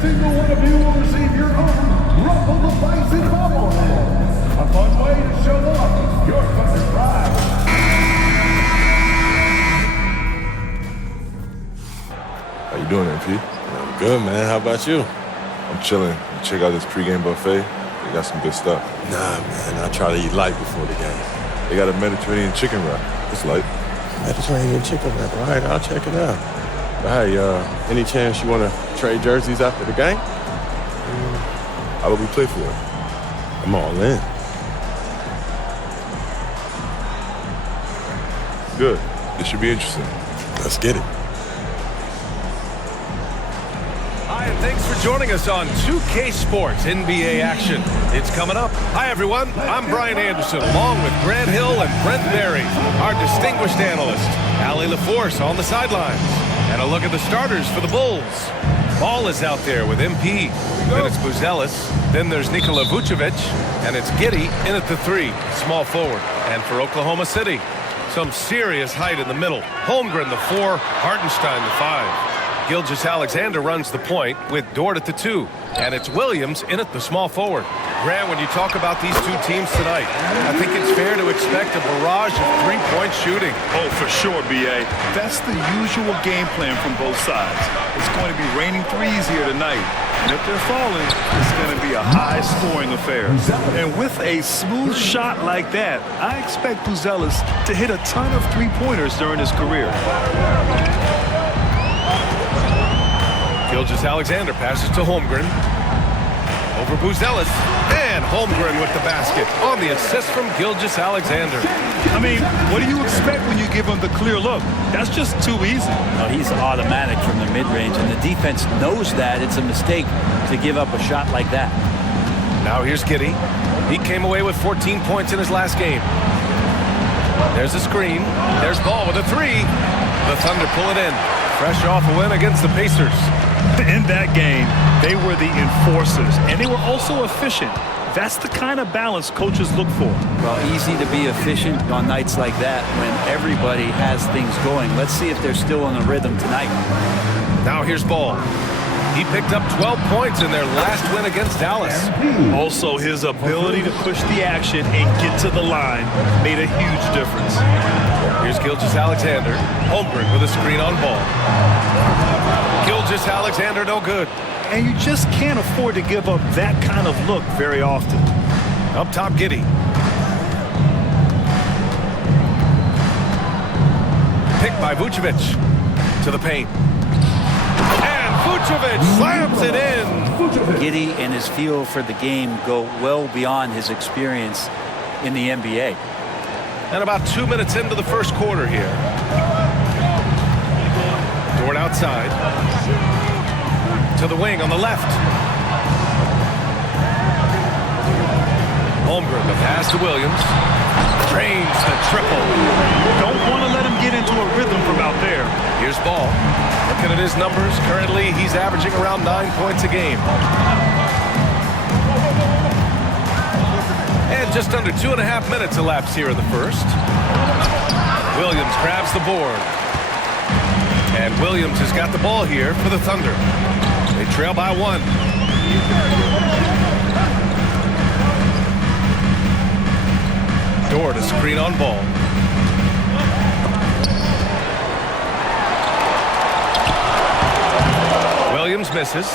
single one of you will receive your own Rumble the Bison bobblehead. A fun way to show off your Thunder pride. How you doing, MP? I'm good, man. How about you? I'm chilling. Check out this pregame buffet. They got some good stuff. Nah, man. I try to eat light before the game. They got a Mediterranean chicken wrap. It's light. Mediterranean chicken wrap. All right, I'll check it out. But hey, any chance you want to trade jerseys after the game? How about we play for it? I'm all in. Good. This should be interesting. Let's get it. Hi, and thanks for joining us on 2K Sports NBA action. It's coming up. Hi, everyone. I'm Brian Anderson, along with Grant Hill and Brent Berry, our distinguished analyst, Allie LaForce on the sidelines, and a look at the starters for the Bulls. Ball is out there with MP. Then it's Buzelis. Then there's Nikola Vucevic, and it's Giddey in at the 3, small forward. And for Oklahoma City, some serious height in the middle. Holmgren the 4, Hartenstein the 5. Gilgeous-Alexander runs the point with Dort at the 2. And it's Williams in at the small forward. Grant, when you talk about these two teams tonight, I think it's fair to expect a barrage of three-point shooting. Oh, for sure, B.A. That's the usual game plan from both sides. It's going to be raining threes here tonight. And if they're falling, it's going to be a high-scoring affair. And with a smooth shot like that, I expect Buzelis to hit a ton of three-pointers during his career. Gilgeous-Alexander passes to Holmgren. Over Buzelis. And Holmgren with the basket on the assist from Gilgeous-Alexander. I mean, what do you expect when you give him the clear look? That's just too easy. Well, he's automatic from the mid-range, and the defense knows that. It's a mistake to give up a shot like that. Now here's Giddey. He came away with 14 points in his last game. There's a screen. There's Ball with a 3. The Thunder pull it in. Fresh off a win against the Pacers. In that game, they were the enforcers, and they were also efficient. That's the kind of balance coaches look for. Well, easy to be efficient on nights like that when everybody has things going. Let's see if they're still in a rhythm tonight. Now here's Ball. He picked up 12 points in their last win against Dallas. Also, his ability to push the action and get to the line made a huge difference. Here's Gilgeous-Alexander. Holmgren with a screen on Ball. Gilgeous-Alexander no good. And you just can't afford to give up that kind of look very often. Up top, Giddey. Picked by Vucevic. To the paint. And Vucevic slams it in. Giddey and his feel for the game go well beyond his experience in the NBA. And about 2 minutes into the first quarter here. Dort outside. To the wing on the left. Holmgren, the pass to Williams. Drains the triple. Don't want to let him get into a rhythm from out there. Here's Ball. Looking at his numbers, currently he's averaging around 9 points a game. And just under 2.5 minutes elapsed here in the first. Williams grabs the board. And Williams has got the ball here for the Thunder. They trail by 1. Dort a screen on Ball. Williams misses.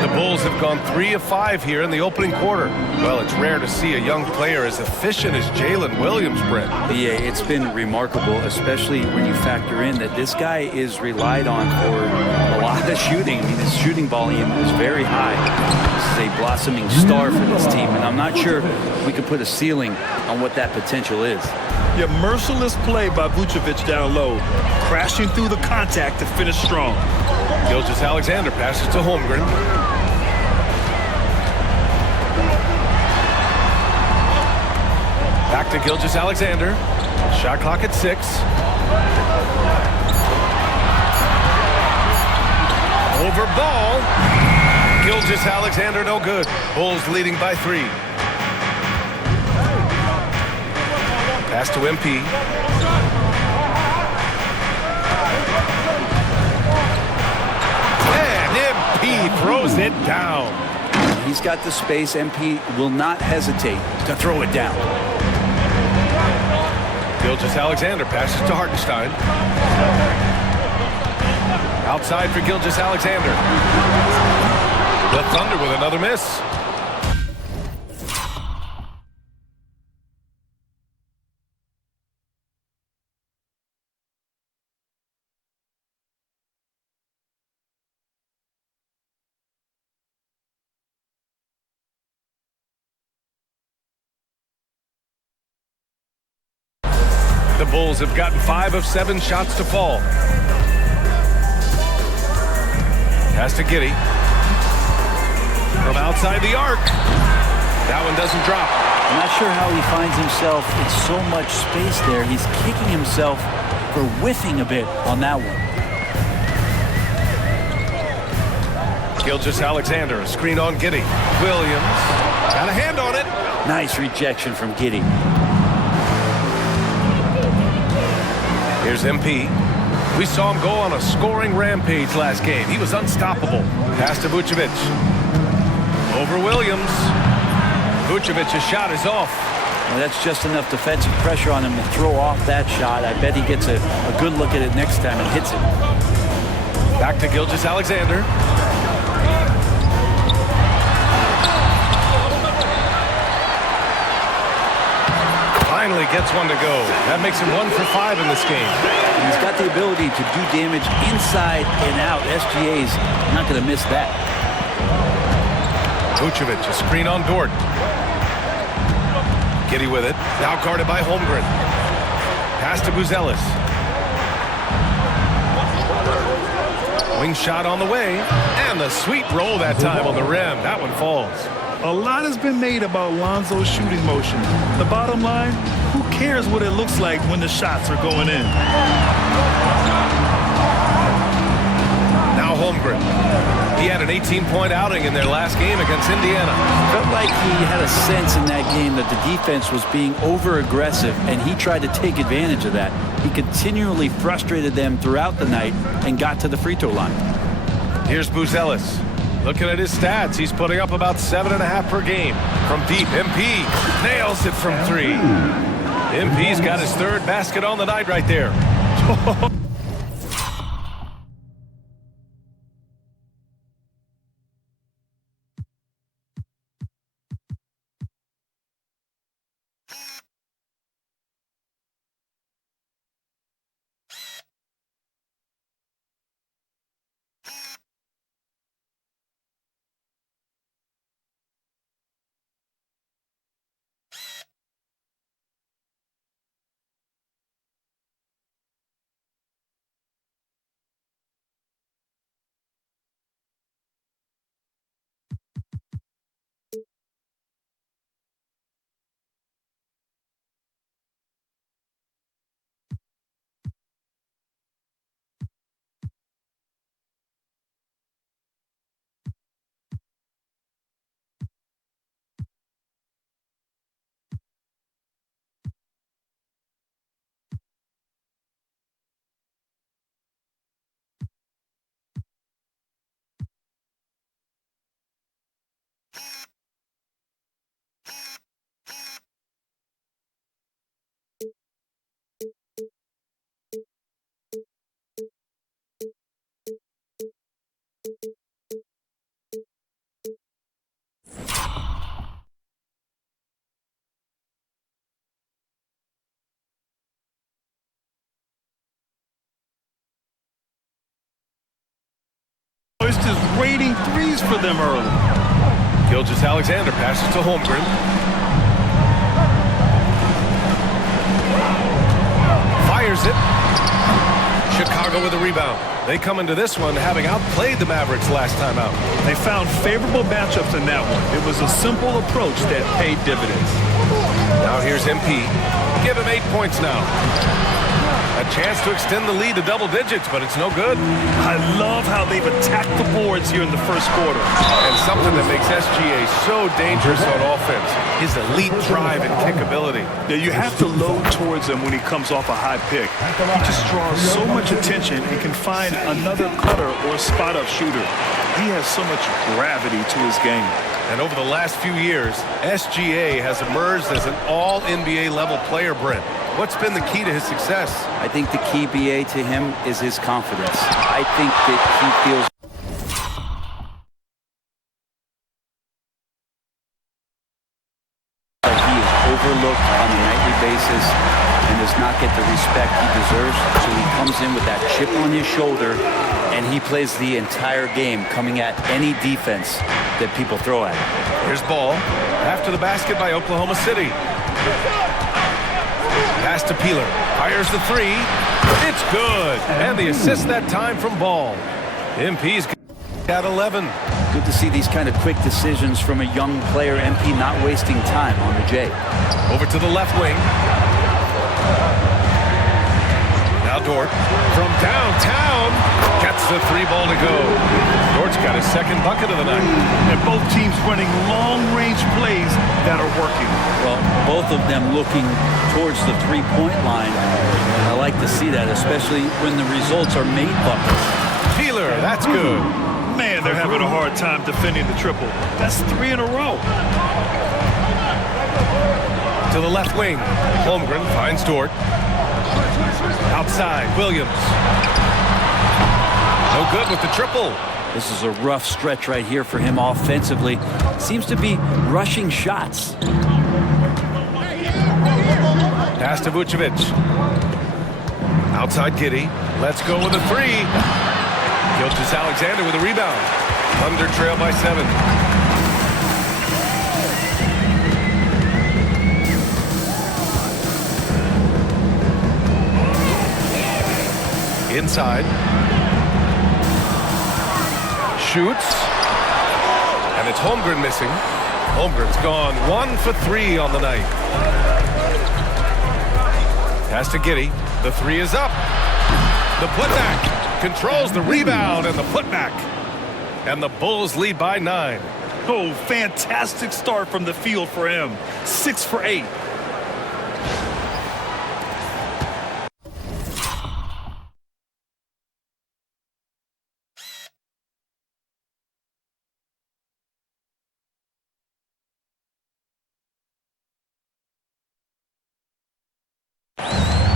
The Bulls have gone 3 of 5 here in the opening quarter. Well, it's rare to see a young player as efficient as Jalen Williams, Brent. Yeah, it's been remarkable, especially when you factor in that this guy is relied on for a lot of shooting. I mean, his shooting volume is very high. This is a blossoming star for this team, and I'm not sure we can put a ceiling on what that potential is. Yeah, merciless play by Vucevic down low, crashing through the contact to finish strong. Gilgeous-Alexander passes to Holmgren. Back to Gilgeous-Alexander. Shot clock at 6. Over Ball. Gilgeous-Alexander no good. Bulls leading by 3. Pass to MP. brings it down. He's got the space. MP will not hesitate to throw it down. Gilgeous-Alexander passes to Hartenstein. Outside for Gilgeous-Alexander. The Thunder with another miss. The Bulls have gotten 5 of 7 shots to fall. Pass to Giddey. From outside the arc. That one doesn't drop. I'm not sure how he finds himself in so much space there. He's kicking himself for whiffing a bit on that one. Gilgeous-Alexander, a screen on Giddey. Williams got a hand on it. Nice rejection from Giddey. Here's MP. We saw him go on a scoring rampage last game. He was unstoppable. Pass to Vucevic. Over Williams. Vucevic's shot is off. Well, that's just enough defensive pressure on him to throw off that shot. I bet he gets a good look at it next time and hits it. Back to Gilgeous-Alexander. Finally gets one to go. That makes him 1 for 5 in this game. He's got the ability to do damage inside and out. SGA's not going to miss that. Vucevic, a screen on Dort. Giddey with it. Now guarded by Holmgren. Pass to Buzelis. Wing shot on the way. And the sweet roll that time on the rim. That one falls. A lot has been made about Lonzo's shooting motion. The bottom line, who cares what it looks like when the shots are going in? Now Holmgren. He had an 18-point outing in their last game against Indiana. Felt like he had a sense in that game that the defense was being over-aggressive, and he tried to take advantage of that. He continually frustrated them throughout the night and got to the free throw line. Here's Buzelis. Looking at his stats, he's putting up about 7.5 per game. From deep, MP nails it from 3. MP's got his 3rd basket on the night right there. It's just raining threes for them early. Gilgeous-Alexander passes to Holmgren. Fires it. Chicago with a rebound. They come into this one having outplayed the Mavericks last time out. They found favorable matchups in that one. It was a simple approach that paid dividends. Now here's MP. Give him 8 points now. A chance to extend the lead to double digits, but it's no good. I love how they've attacked the boards here in the first quarter. And something that makes SGA so dangerous on offense, his elite drive and kickability. Yeah, you have to load towards him when he comes off a high pick. He just draws so much attention and can find another cutter or spot-up shooter. He has so much gravity to his game. And over the last few years, SGA has emerged as an all-NBA level player, Brent. What's been the key to his success? I think the key, BA, to him is his confidence. I think that he feels like he is overlooked on a nightly basis and does not get the respect he deserves. So he comes in with that chip on his shoulder, and he plays the entire game coming at any defense that people throw at him. Here's Ball. After the basket by Oklahoma City. Pass to Peeler. Fires the three. It's good. And the assist that time from Ball. MP's got 11. Good to see these kind of quick decisions from a young player. MP not wasting time on the J. Over to the left wing. Now Dort from downtown gets the three ball to go. Dort's got his second bucket of the night. And both teams running long-range plays that are working. Well, both of them looking towards the three-point line. I like to see that, especially when the results are made buckets. Peeler, that's good. Man, they're having a hard time defending the triple. That's 3 in a row. To the left wing. Holmgren finds Dort. Outside, Williams. No good with the triple. This is a rough stretch right here for him offensively. Seems to be rushing shots. Pass to Vucevic. Outside Giddey. Let's go with a three. Gilgeous-Alexander with a rebound. Thunder trail by 7. Inside. Shoots. And it's Holmgren missing. Holmgren's gone 1 for 3 on the night. Pass to Giddey. The three is up. The putback controls the rebound and the putback. And the Bulls lead by 9. Oh, fantastic start from the field for him. 6 for 8.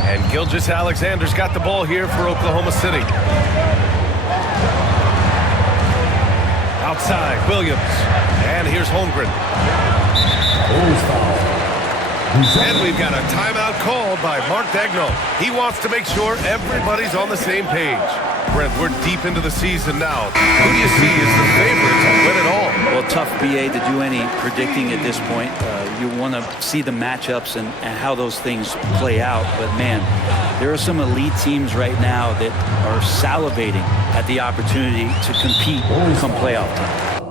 And Gilgeous-Alexander's got the ball here for Oklahoma City. Outside, Williams. And here's Holmgren. And we've got a timeout called by Mark Daigneault. He wants to make sure everybody's on the same page. Brent, we're deep into the season now. Who do you see as the favorite to win it all? Well, tough, BA, to do any predicting at this point. You want to see the matchups and how those things play out. But, man, there are some elite teams right now that are salivating at the opportunity to compete come playoff time.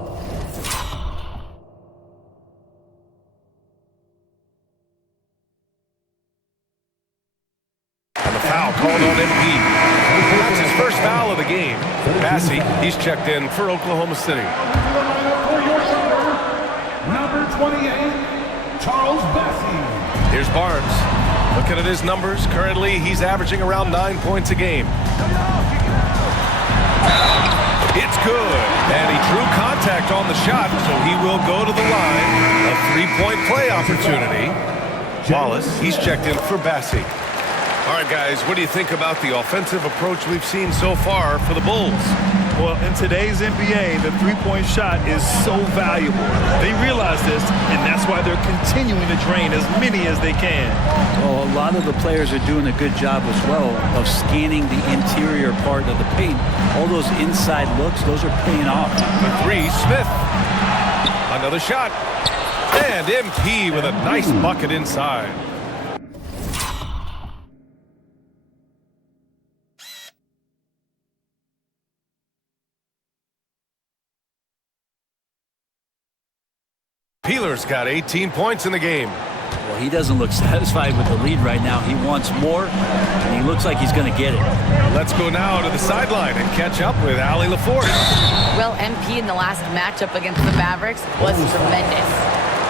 And the foul called on MP. That's his first foul of the game. Bassey, he's checked in for Oklahoma City. Number 28, Charles Bassey. Here's Barnes. Looking at his numbers, currently he's averaging around 9 points a game. It's good. And he drew contact on the shot, so he will go to the line. A three-point play opportunity. Wallace, he's checked in for Bassey. All right, guys, what do you think about the offensive approach we've seen so far for the Bulls? Well, in today's NBA, the three-point shot is so valuable. They realize this, and that's why they're continuing to drain as many as they can. Well, a lot of the players are doing a good job as well of scanning the interior part of the paint. All those inside looks, those are paying off. The three, Smith. Another shot. And MP with a nice bucket inside. Peeler's got 18 points in the game. Well, he doesn't look satisfied with the lead right now. He wants more, and he looks like he's going to get it. Let's go now to the sideline and catch up with Allie LaForce. Well, MP in the last matchup against the Mavericks was tremendous.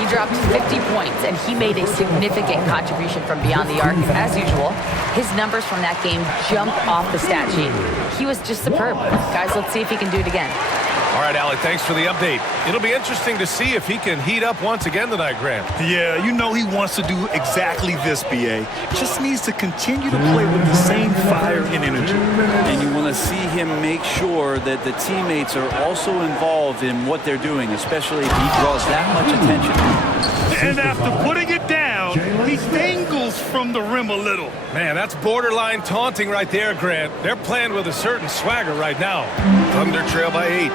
He dropped 50 points, and he made a significant contribution from beyond the arc. As usual, his numbers from that game jumped off the stat sheet. He was just superb. Guys, let's see if he can do it again. All right, Allie, thanks for the update. It'll be interesting to see if he can heat up once again tonight, Grant. Yeah, you know he wants to do exactly this, B.A. Just needs to continue to play with the same fire and energy. And you want to see him make sure that the teammates are also involved in what they're doing, especially if he draws that much attention. And after putting it down, he dangles from the rim a little. Man, that's borderline taunting right there, Grant. They're playing with a certain swagger right now. Thunder trail by 8.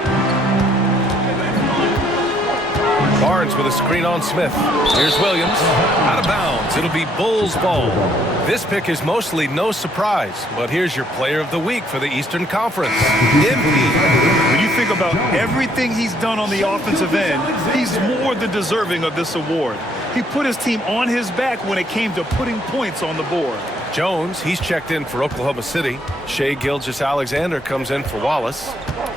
Barnes with a screen on Smith. Here's Williams. Out of bounds. It'll be Bulls ball. This pick is mostly no surprise, but here's your player of the week for the Eastern Conference. MP. When you think about everything he's done on the offensive end, he's more than deserving of this award. He put his team on his back when it came to putting points on the board. Jones, he's checked in for Oklahoma City. Shai Gilgeous-Alexander comes in for Wallace.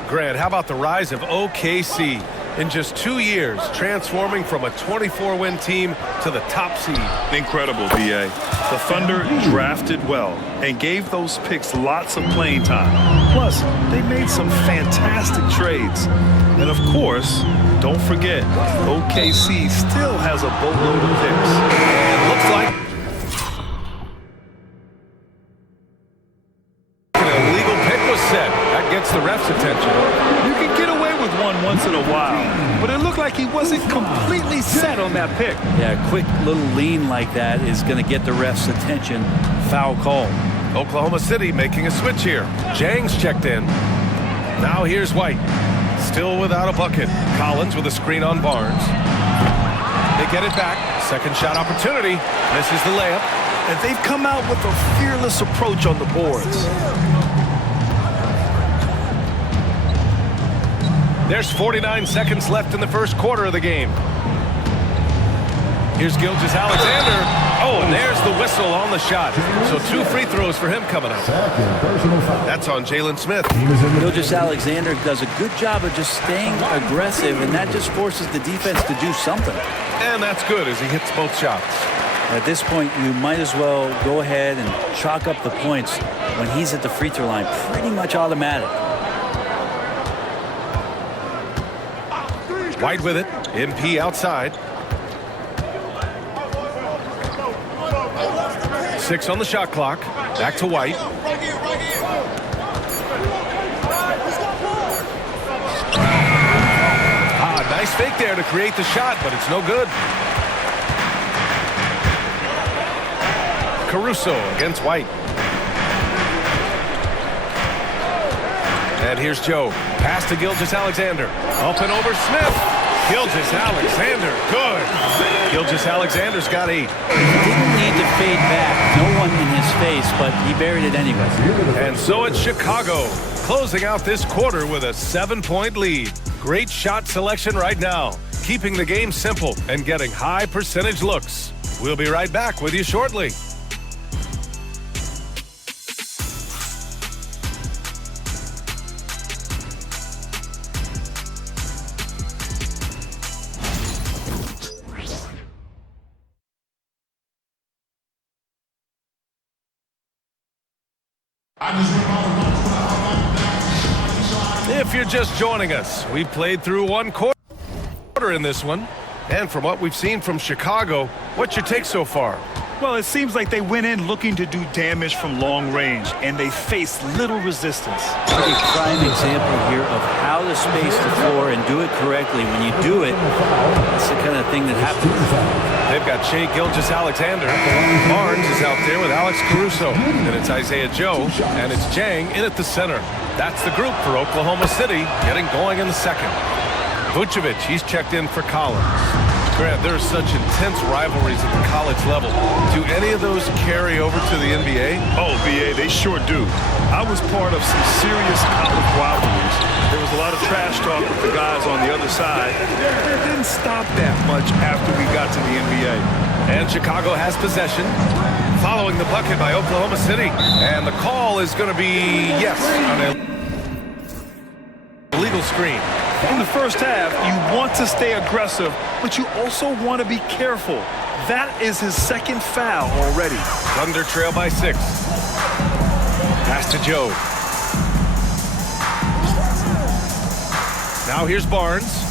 Grant, how about the rise of OKC? In just 2 years, transforming from a 24-win team to the top seed. Incredible, B.A. The Thunder drafted well and gave those picks lots of playing time. Plus, they made some fantastic trades. And of course, don't forget, OKC still has a boatload of picks. And looks like an illegal pick was set. That gets the ref's attention. You can get away with one once in a while, but it looked like he wasn't completely set on that pick. Yeah, a quick little lean like that is going to get the ref's attention. Foul call. Oklahoma City making a switch here. Jang's checked in. Now here's White. Still without a bucket. Collins with a screen on Barnes. They get it back. Second shot opportunity. Misses the layup. And they've come out with a fearless approach on the boards. There's 49 seconds left in the first quarter of the game. Here's Gilgeous-Alexander. Oh, and there's the whistle on the shot. So 2 free throws for him coming up. That's on Jalen Smith. Gilgeous-Alexander does a good job of just staying aggressive, and that just forces the defense to do something. And that's good as he hits both shots. At this point, you might as well go ahead and chalk up the points when he's at the free throw line. Pretty much automatic. White with it. MP outside. 6 on the shot clock. Back to White. Nice fake there to create the shot, but it's no good. Caruso against White. And here's Joe. Pass to Gilgeous-Alexander. Up and over Smith. Gilgeous-Alexander. Good. Gilgeous-Alexander's got 8. He didn't need to fade back. No one in his face, but he buried it anyway. And so it's Chicago, closing out this quarter with a 7-point lead. Great shot selection right now, keeping the game simple and getting high percentage looks. We'll be right back with you shortly. If you're just joining us, we played through 1 quarter in this one. And from what we've seen from Chicago, what's your take so far? Well, it seems like they went in looking to do damage from long range, and they faced little resistance. A prime example here of how to space the floor and do it correctly. When you do it, that's the kind of thing that happens. They've got Shai Gilgeous-Alexander. Barnes is out there with Alex Caruso. And it's Isaiah Joe, and it's Jang in at the center. That's the group for Oklahoma City, getting going in the second. Vucevic, he's checked in for Collins. Grant, there are such intense rivalries at the college level. Do any of those carry over to the NBA? Oh, B.A., they sure do. I was part of some serious college rivalries. There was a lot of trash talk with the guys on the other side. It didn't stop that much after we got to the NBA. And Chicago has possession. Following the bucket by Oklahoma City. And the call is going to be, yes, on a legal screen. In the first half, you want to stay aggressive, but you also want to be careful. That is his second foul already. Thunder trail by 6. Pass to Joe. Now here's Barnes.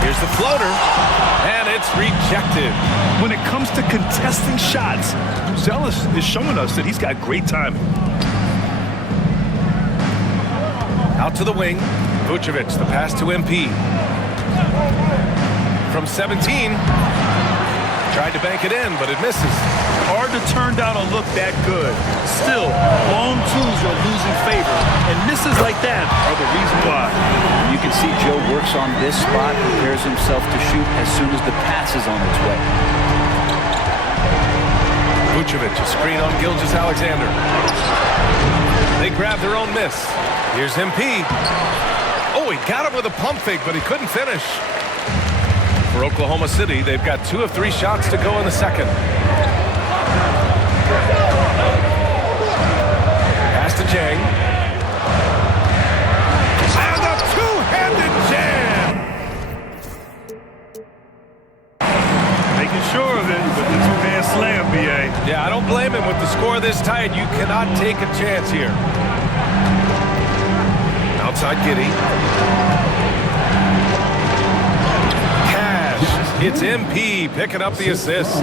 Here's the floater, and it's rejected. When it comes to contesting shots, Buzelis is showing us that he's got great timing. Out to the wing. Vucevic, the pass to MP. From 17. Tried to bank it in, but it misses. Hard to turn down a look that good. Still, long twos are losing favor, and misses like that are the reason why. You can see Joe works on this spot, prepares himself to shoot as soon as the pass is on its way. Vucevic, a screen on Gilgeous-Alexander. They grab their own miss. Here's MP. Oh, he got him with a pump fake, but he couldn't finish. For Oklahoma City, they've got 2 of 3 shots to go in the second. Pass to Jang. And a two-handed jam! Making sure of it with the two-hand slam, B.A. Yeah, I don't blame him. With the score this tight, you cannot take a chance here. Outside Giddey. It's MP picking up the assist.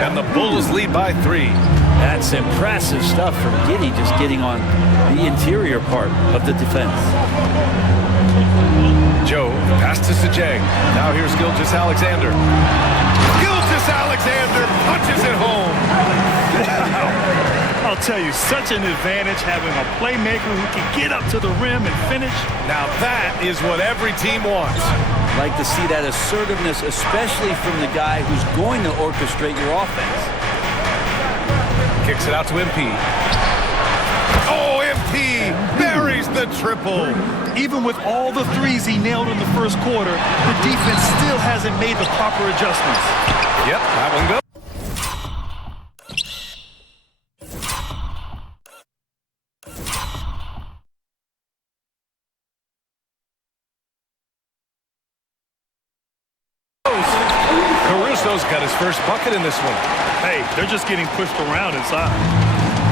And the Bulls lead by 3. That's impressive stuff from Giddey, just getting on the interior part of the defense. Joe, pass to Sajang. Now here's Gilgeous-Alexander. Gilgeous-Alexander punches it home. I'll tell you, such an advantage having a playmaker who can get up to the rim and finish. Now that is what every team wants. Like to see that assertiveness, especially from the guy who's going to orchestrate your offense. Kicks it out to MP. Oh, MP buries the triple. Even with all the threes he nailed in the first quarter, the defense still hasn't made the proper adjustments. Yep, that one goes. Caruso's got his first bucket in this one. Hey, they're just getting pushed around inside.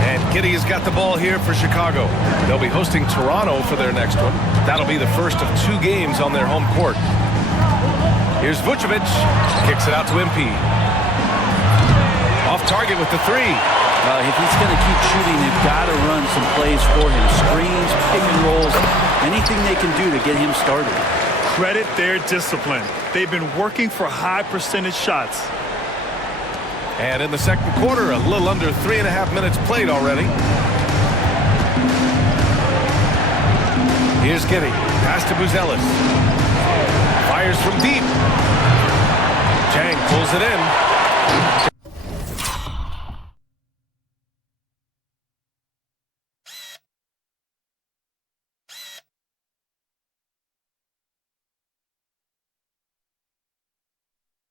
And Giddey has got the ball here for Chicago. They'll be hosting Toronto for their next one. That'll be the first of 2 games on their home court. Here's Vucevic. Kicks it out to MP. Off target with the 3. If he's going to keep shooting, they've got to run some plays for him. Screens, pick and rolls, anything they can do to get him started. Credit their discipline. They've been working for high percentage shots. And in the second quarter, a little under 3.5 minutes played already. Here's Giddey. Pass to Buzelis. Fires from deep. Jang pulls it in.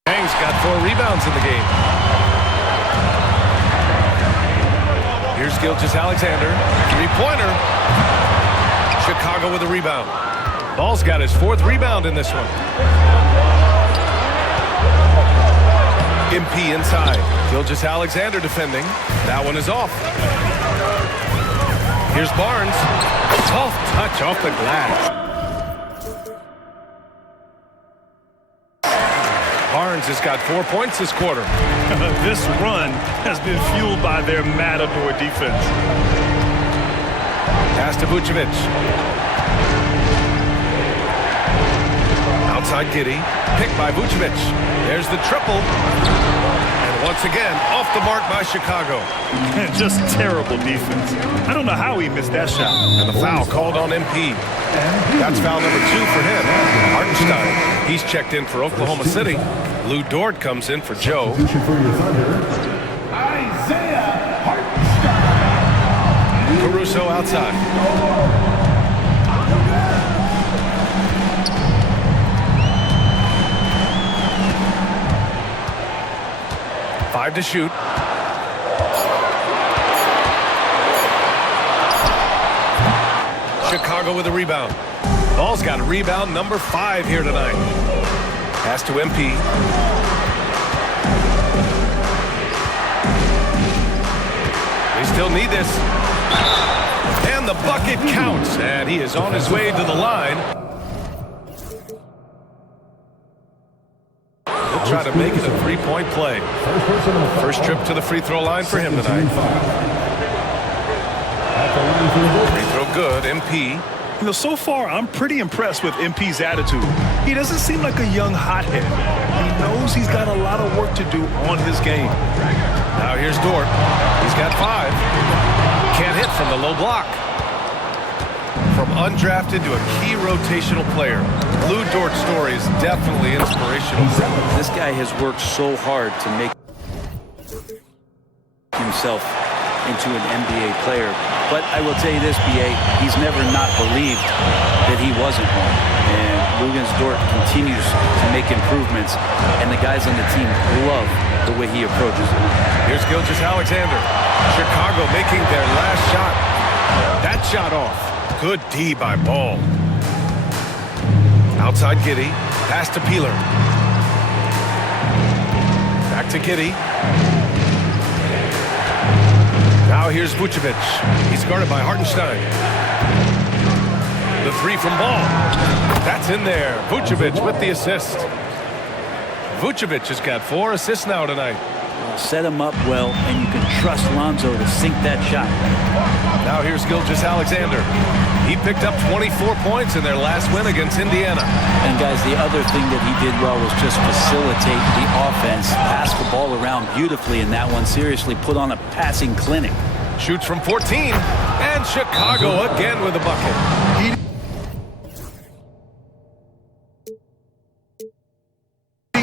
Jang's got 4 rebounds in the game. Here's Gilgeous-Alexander. 3-pointer. Chicago with a rebound. Ball's got his 4th rebound in this one. MP inside. Gilgeous-Alexander defending. That one is off. Here's Barnes. Soft touch off the glass. Barnes has got 4 points this quarter. This run has been fueled by their matador defense. Pass to Vucevic. Outside Giddey. Picked by Vucevic. There's the triple. And once again, off the mark by Chicago. Just terrible defense. I don't know how he missed that shot. And the foul called on MP. That's foul number 2 for him. Hartenstein. He's checked in for Oklahoma City. Lou Dort comes in for Joe. Position for your Thunder, Isaiah Hartenstein. Caruso outside. 5 to shoot. Chicago with a rebound. Ball's got a rebound number 5 here tonight. Pass to MP. They still need this. And the bucket counts. And he is on his way to the line. He'll try to make it a 3-point play. First trip to the free throw line for him tonight. Free throw good. MP. You know, so far, I'm pretty impressed with MP's attitude. He doesn't seem like a young hothead. He knows he's got a lot of work to do on his game. Now here's Dort. He's got 5. Can't hit from the low block. From undrafted to a key rotational player, Lou Dort's story is definitely inspirational. This guy has worked so hard to make himself into an NBA player. But I will tell you this, B.A., he's never not believed that he wasn't one. And Luguentz Dort continues to make improvements, and the guys on the team love the way he approaches it. Here's Gilgeous-Alexander. Chicago making their last shot. That shot off. Good D by Ball. Outside Giddey. Pass to Peeler. Back to Giddey. Now here's Vucevic. He's guarded by Hartenstein. The 3 from Ball. That's in there. Vucevic with the assist. Vucevic has got 4 assists now tonight. Set him up well, and you can trust Lonzo to sink that shot. Now here's Gilgeous-Alexander. He picked up 24 points in their last win against Indiana. And guys, the other thing that he did well was just facilitate the offense, pass the ball around beautifully in that one. Seriously, put on a passing clinic. Shoots from 14, and Chicago again with a bucket.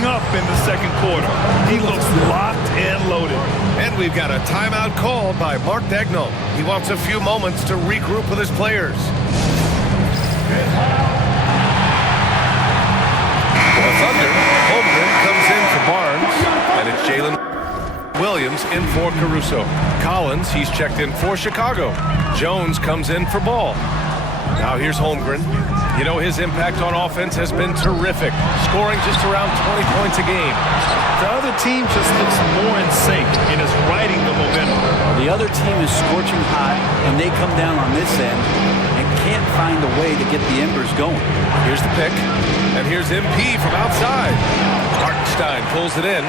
Up in the second quarter. He looks locked and loaded. And we've got a timeout called by Mark Daigneault. He wants a few moments to regroup with his players. The Thunder, Holmgren comes in for Barnes, and it's Jalen Williams in for Caruso. Collins, he's checked in for Chicago. Jones comes in for Ball. Now here's Holmgren. You know, his impact on offense has been terrific, scoring just around 20 points a game. The other team just looks more in sync and is riding the momentum. The other team is scorching hot, and they come down on this end and can't find a way to get the embers going. Here's the pick, and here's MP from outside. Hartenstein pulls it in.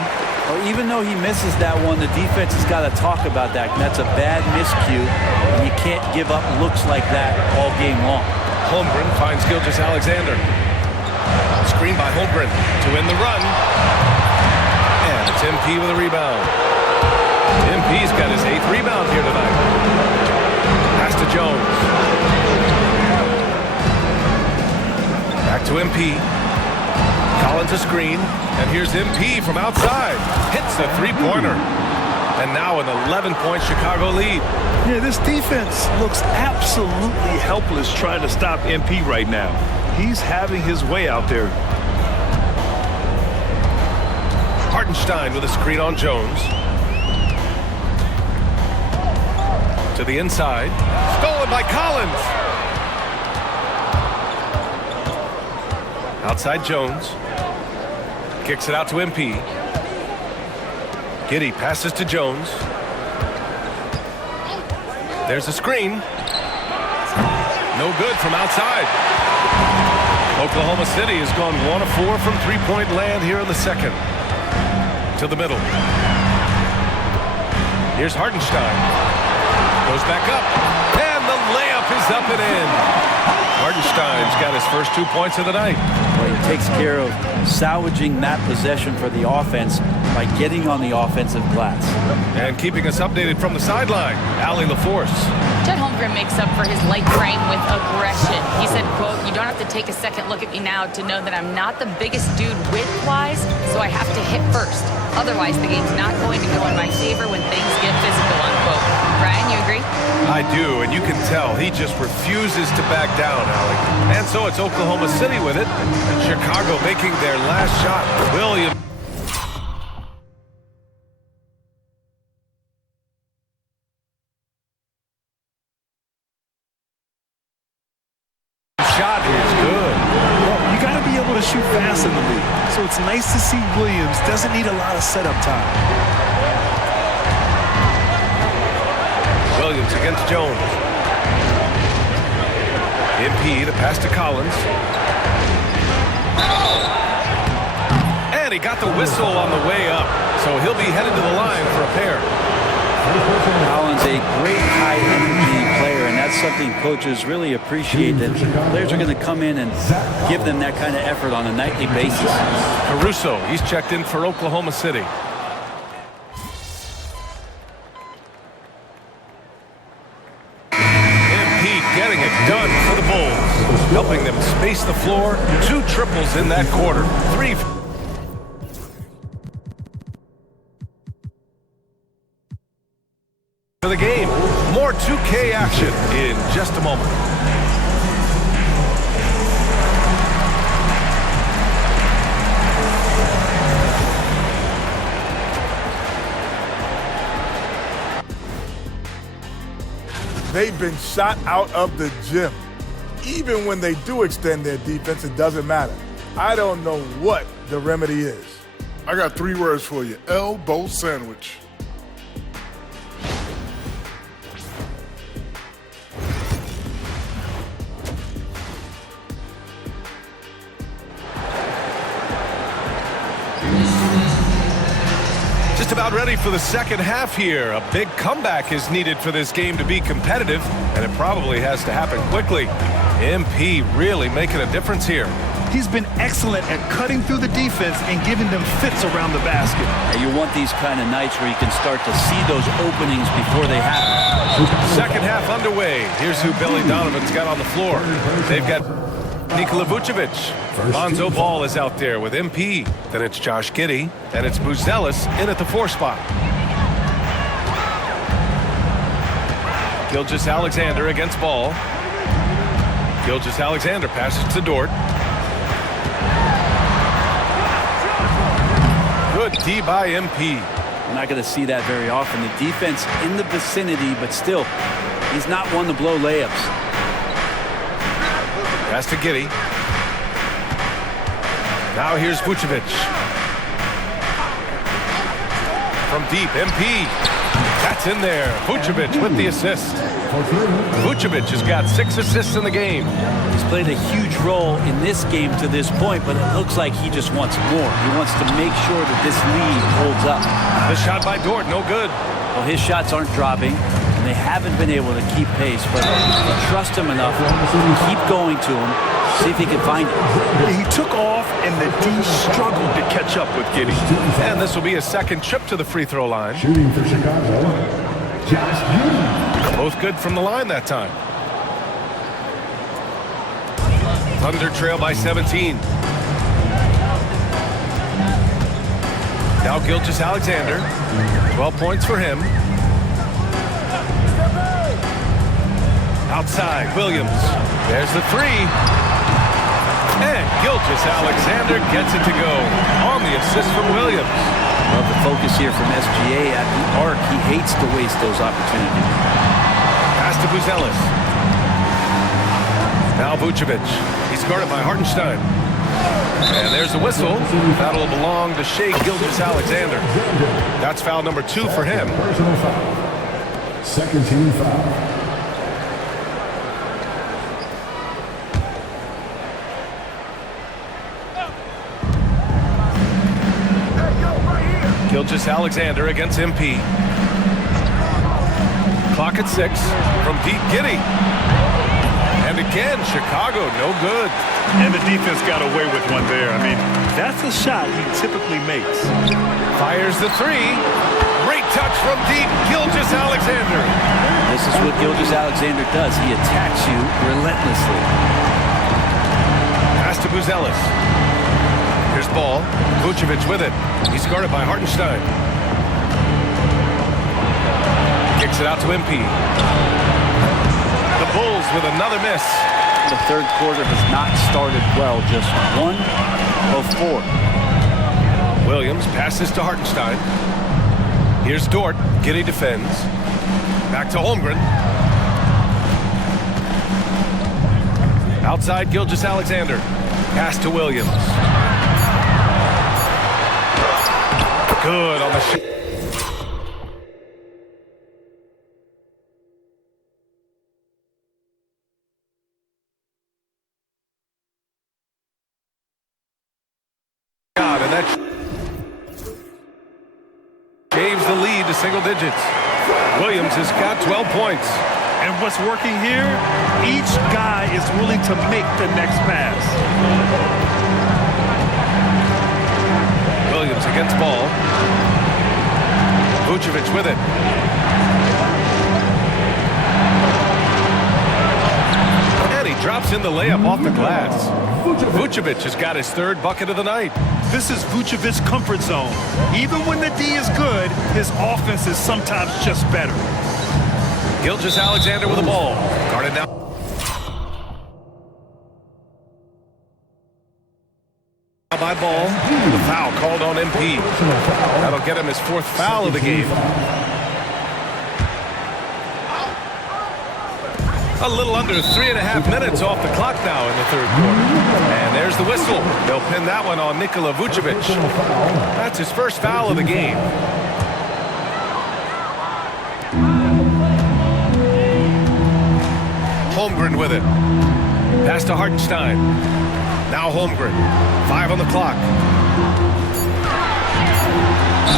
Well, even though he misses that one, the defense has got to talk about that. That's a bad miscue, and you can't give up looks like that all game long. Holmgren finds Gilgeous-Alexander. Screen by Holmgren to win the run. And it's MP with a rebound. MP's got his 8th rebound here tonight. Pass to Jones. Back to MP. Collins a screen. And here's MP from outside. Hits the 3-pointer. And now an 11-point Chicago lead. Yeah, this defense looks absolutely helpless trying to stop MP right now. He's having his way out there. Hartenstein with a screen on Jones. To the inside. Stolen by Collins. Outside Jones. Kicks it out to MP. Giddey passes to Jones. There's a screen. No good from outside. Oklahoma City has gone 1 of 4 from three-point land here in the second. To the middle. Here's Hartenstein. Goes back up. And the layup is up and in. Hartenstein's got his first 2 points of the night. Well, he takes care of salvaging that possession for the offense by getting on the offensive glass. And keeping us updated from the sideline, Allie LaForce. Chet Holmgren makes up for his light frame with aggression. He said, quote, "You don't have to take a second look at me now to know that I'm not the biggest dude width-wise, so I have to hit first. Otherwise, the game's not going to go in my favor when things get physical," unquote. Brian, you agree? I do, and you can tell he just refuses to back down, Allie. And so it's Oklahoma City with it. Chicago making their last shot. Williams. shoot fast in the league. So it's nice to see Williams doesn't need a lot of setup time. Williams against Jones. MP, the pass to Collins. And he got the whistle on the way up, so he'll be headed to the line for a pair. Collins, a great high-energy player, and that's something coaches really appreciate, that players are going to come in and give them that kind of effort on a nightly basis. Caruso, he's checked in for Oklahoma City. MP getting it done for the Bulls, helping them space the floor. 2 triples in that quarter. 3 for the game. More 2K action in just a moment. They've been shot out of the gym. Even when they do extend their defense, it doesn't matter. I don't know what the remedy is. I got 3 words for you. Elbow sandwich. Just about ready for the second half here. A big comeback is needed for this game to be competitive, and it probably has to happen quickly. MP really making a difference here. He's been excellent at cutting through the defense and giving them fits around the basket. And you want these kind of nights where you can start to see those openings before they happen. Second half underway. Here's who Billy Donovan's got on the floor. They've got Nikola Vucevic. Lonzo Ball is out there with MP. Then it's Josh Giddey, and it's Buzelis in at the 4 spot. Gilgeous-Alexander against Ball. Gilgeous-Alexander passes to Dort. Good D by MP. We're not going to see that very often. The defense in the vicinity, but still, he's not one to blow layups. Pass to Giddey. Now here's Vucevic. From deep, MP. That's in there. Vucevic with the assist. Vucevic has got 6 assists in the game. He's played a huge role in this game to this point, but it looks like he just wants more. He wants to make sure that this lead holds up. The shot by Dort, no good. Well, his shots aren't dropping, and they haven't been able to keep pace, but they trust him enough to keep going to him, see if he can find it. He took off, and the D struggled to catch up with Giddey. And this will be a second trip to the free throw line. Shooting for Chicago, Josh Giddey. Both good from the line that time. Thunder trail by 17. Now Gilgeous-Alexander. 12 points for him. Outside, Williams. There's the 3. And Gilgeous-Alexander gets it to go on the assist from Williams. Love the focus here from SGA at the arc. He hates to waste those opportunities. Pass to Buzelis. Now Vucevic. He's guarded by Hartenstein. And there's the whistle. That'll belong to Shai Gilgeous-Alexander. That's foul number 2 for him. Personal foul. Second team foul. Gilgeous-Alexander against MP. Clock at 6 from deep Giddey. And again, Chicago, no good. And the defense got away with one there. I mean, that's a shot he typically makes. Fires the 3. Great touch from deep, Gilgeous-Alexander. This is what Gilgeous-Alexander does. He attacks you relentlessly. Pass to Buzelis. Here's Ball. Vucevic with it. He's guarded by Hartenstein. Kicks it out to MP. The Bulls with another miss. The third quarter has not started well. Just 1 of 4. Williams passes to Hartenstein. Here's Dort. Giddey defends. Back to Holmgren. Outside Gilgeous-Alexander. Pass to Williams. Good on the shot. And that shaves the lead to single digits. Williams has got 12 points. And what's working here? Each guy is willing to make the next pass. Williams against ball. Vucevic with it. And he drops in the layup off the glass. Vucevic has got his third bucket of the night. This is Vucevic's comfort zone. Even when the D is good, his offense is sometimes just better. Gilgeous-Alexander with the ball. Guarded now. By ball. The foul called on MP. That'll get him his fourth foul of the game. A little under 3.5 minutes off the clock now in the third quarter. And there's the whistle. They'll pin that one on Nikola Vucevic. That's his first foul of the game. Holmgren with it. Pass to Hartenstein. Now Holmgren. 5 on the clock.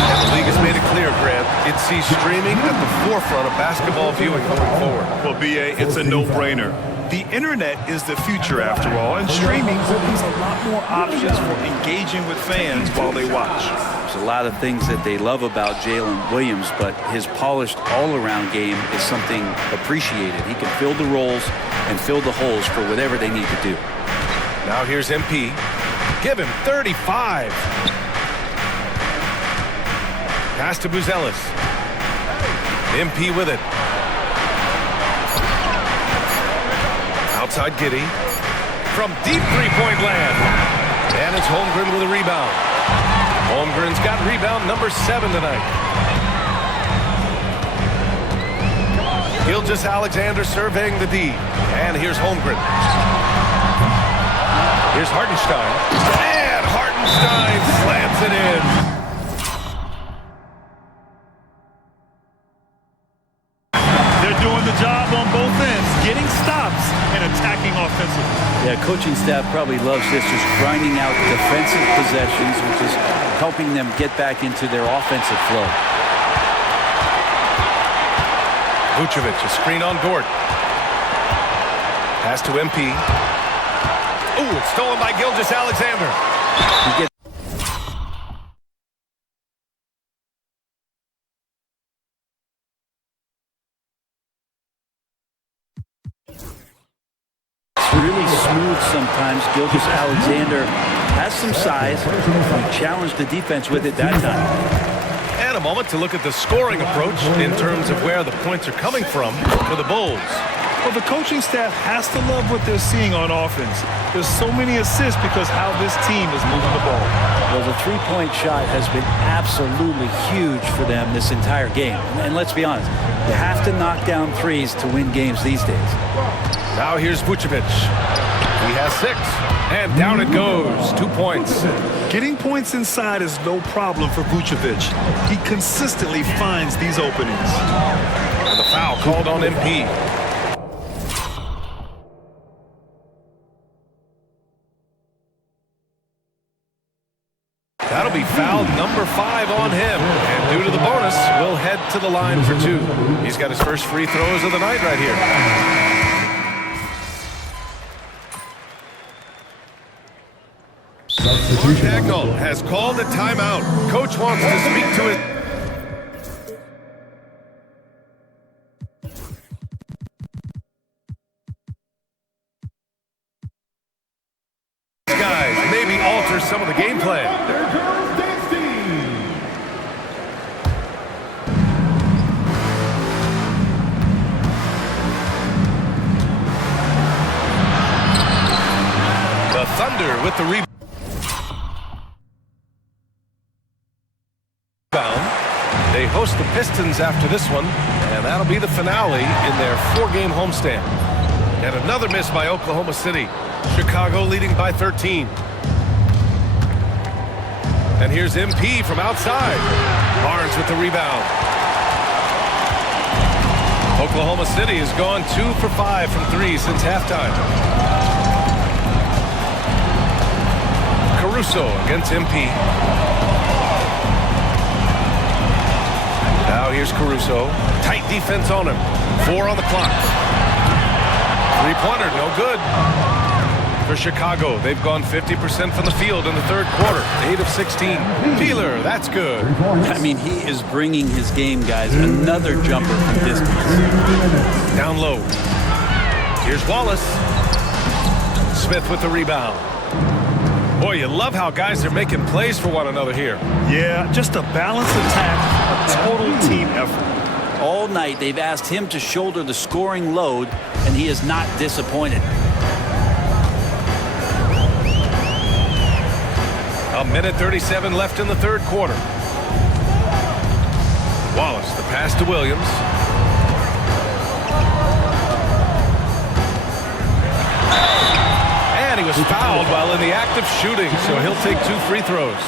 And the league has made it clear, Grant. It sees streaming at the forefront of basketball viewing going forward. Well, B.A., it's a no-brainer. The internet is the future, after all, and streaming opens a lot more options for engaging with fans while they watch. There's a lot of things that they love about Jalen Williams, but his polished all-around game is something appreciated. He can fill the roles and fill the holes for whatever they need to do. Now here's MP. Give him 35. Pass to Buzelis. MP with it. Outside Giddey. From deep three-point land. And it's Holmgren with a rebound. Holmgren's got rebound number 7 tonight. Gilgeous-Alexander surveying the D. And here's Holmgren. Here's Hartenstein. And Hartenstein slams it in. Doing the job on both ends, getting stops and attacking offensively. Yeah, coaching staff probably loves this, just grinding out defensive possessions, which is helping them get back into their offensive flow. Vucevic, a screen on Dort. Pass to MP. Ooh, it's stolen by Gilgeous-Alexander. He gets really smooth sometimes. Gilgeous-Alexander has some size. He challenged the defense with it that time. And a moment to look at the scoring approach in terms of where the points are coming from for the Bulls. Well, the coaching staff has to love what they're seeing on offense. There's so many assists because how this team is moving the ball. Well, the three-point shot has been absolutely huge for them this entire game. And let's be honest, you have to knock down threes to win games these days. Now here's Vucevic. He has 6. And down it goes. 2 points. Getting points inside is no problem for Vucevic. He consistently finds these openings. And the foul called on MP. That'll be foul number 5 on him. And due to the bonus, we'll head to the line for 2. He's got his first free throws of the night right here. Mark Dagnall has called a timeout. Coach wants to speak to his guys, maybe alter some of the game plan. Their girls dancing. The Thunder with the rebound. They host the Pistons after this one, and that'll be the finale in their 4-game homestand. And another miss by Oklahoma City. Chicago leading by 13. And here's MP from outside. Barnes with the rebound. Oklahoma City has gone 2 for 5 from 3 since halftime. Caruso against MP. Now here's Caruso. Tight defense on him. 4 on the clock. Three-pointer, no good. For Chicago, they've gone 50% from the field in the third quarter. 8 of 16. Peeler, that's good. I mean, he is bringing his game, guys. Another jumper from distance. Down low. Here's Wallace. Smith with the rebound. Boy, you love how guys are making plays for one another here. Yeah, just a balanced attack, a total team effort. All night, they've asked him to shoulder the scoring load, and he is not disappointed. A minute 37 left in the third quarter. Wallace, the pass to Williams. And he was fouled while in the act of shooting, so he'll take 2 free throws.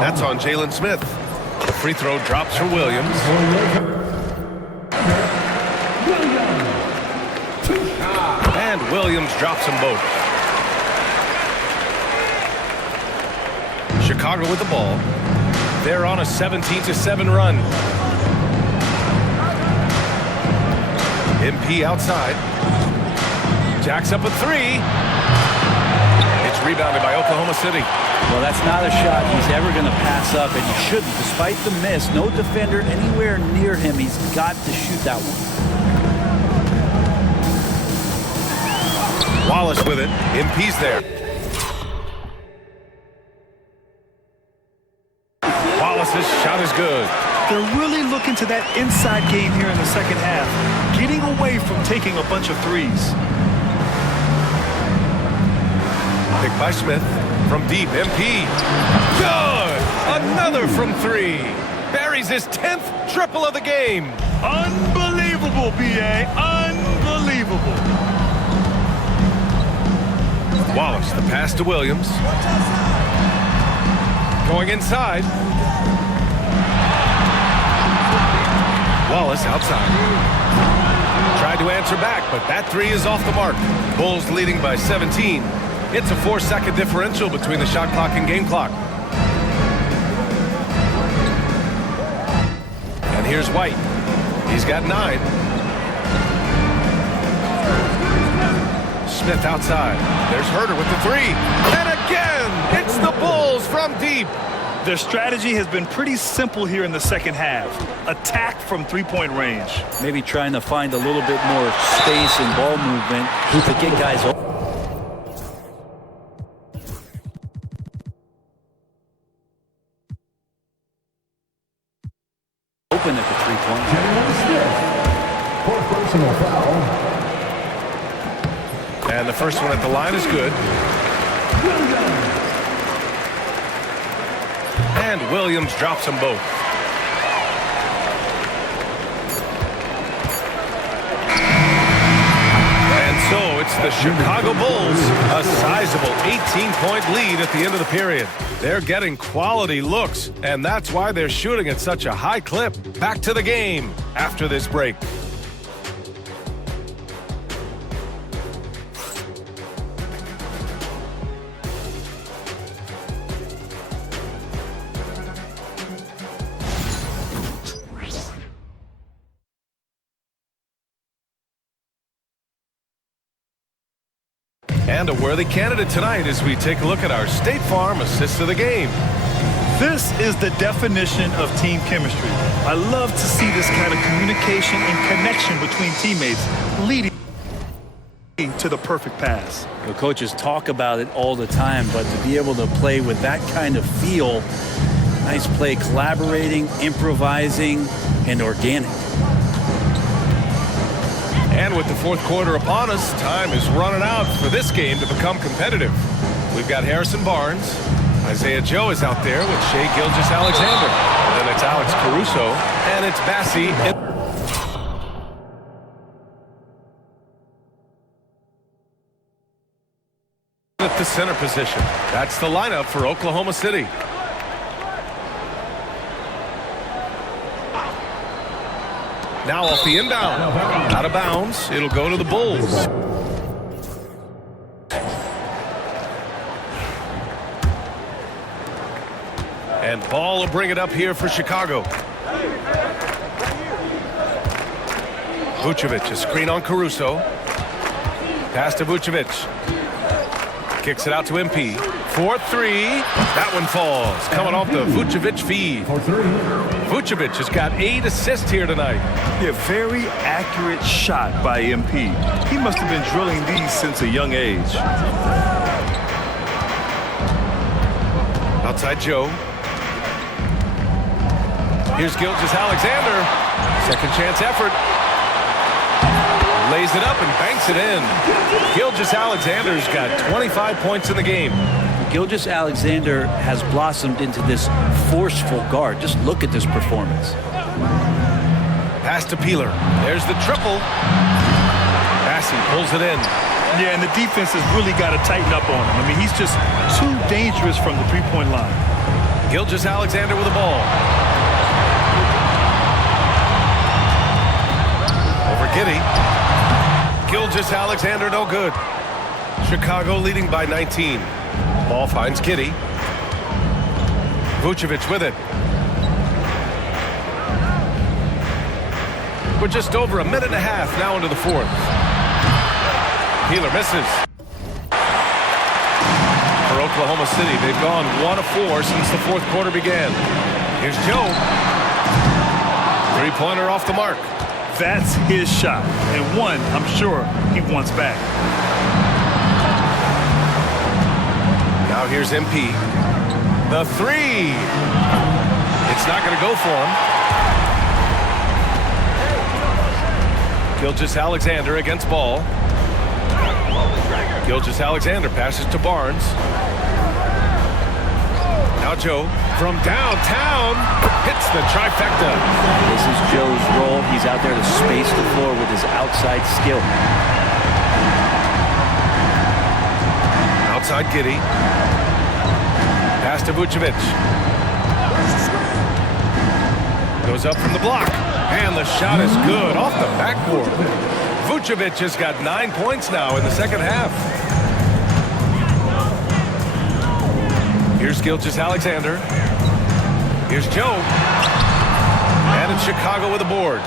That's on Jalen Smith. The free throw drops for Williams. And Williams drops them both. Chicago with the ball. They're on a 17-7 run. MP outside. Jacks up a 3. It's rebounded by Oklahoma City. Well, that's not a shot he's ever going to pass up, and he shouldn't. Despite the miss, no defender anywhere near him. He's got to shoot that one. Wallace with it. MP's there. Wallace's shot is good. They're really looking to that inside game here in the second half, getting away from taking a bunch of threes. Picked by Smith. From deep, MP. Good! Another from 3. Buries his 10th triple of the game. Unbelievable, B.A. Unbelievable. Wallace, the pass to Williams. Going inside. Wallace outside. Tried to answer back, but that 3 is off the mark. Bulls leading by 17. It's a 4-second differential between the shot clock and game clock. And here's White. He's got 9. Smith outside. There's Herter with the 3. And again, it's the Bulls from deep. Their strategy has been pretty simple here in the second half. Attack from three-point range. Maybe trying to find a little bit more space and ball movement to get guys open. At the three-point line. And the first one at the line is good. And Williams drops them both. And so it's the Chicago Bulls, a sizable 18-point lead at the end of the period. They're getting quality looks, and that's why they're shooting at such a high clip. Back to the game after this break. And a worthy candidate tonight as we take a look at our State Farm assist of the game. This is the definition of team chemistry. I love to see this kind of communication and connection between teammates leading to the perfect pass. The coaches talk about it all the time, but to be able to play with that kind of feel, nice play, collaborating, improvising, and organic. And with the fourth quarter upon us, time is running out for this game to become competitive. We've got Harrison Barnes. Isaiah Joe is out there with Shai Gilgeous-Alexander. And then it's Alex Caruso. And it's Bassie. center position. That's the lineup for Oklahoma City. Now off the inbound. Out of bounds. It'll go to the Bulls. And Ball will bring it up here for Chicago. Vucevic, a screen on Caruso. Pass to Vucevic. Kicks it out to MP. 4-3. That one falls. Coming off the Vucevic feed. Vucevic has got 8 assists here tonight. Yeah, very accurate shot by MP. He must have been drilling these since a young age. Outside Joe. Here's Gilgeous-Alexander. Second chance effort. Lays it up and banks it in. Gilgeous-Alexander's got 25 points in the game. Gilgeous-Alexander has blossomed into this forceful guard. Just look at this performance. Pass to Peeler. There's the triple. Bassey pulls it in. Yeah, and the defense has really got to tighten up on him. I mean, he's just too dangerous from the three-point line. Gilgeous-Alexander with the ball. Over Giddey. Gilgeous-Alexander no good. Chicago leading by 19. Ball finds Giddey. Vucevic with it. We're just over a minute and a half now into the fourth. Peeler misses. For Oklahoma City, they've gone 1 of 4 since the fourth quarter began. Here's Joe. Three-pointer off the mark. That's his shot, and one I'm sure he wants back. Now here's MP. The three. It's not going to go for him. Gilgeous-Alexander against Ball. Gilgeous-Alexander passes to Barnes. Now Joe from downtown hits the trifecta. This is Joe's role. He's out there to space the floor with his outside skill. Outside Giddey. Pass to Vucevic. Goes up from the block. And the shot is good off the backboard. Vucevic has got 9 points now in the second half. Here's Gilgeous-Alexander. Here's Joe. And it's Chicago with the board.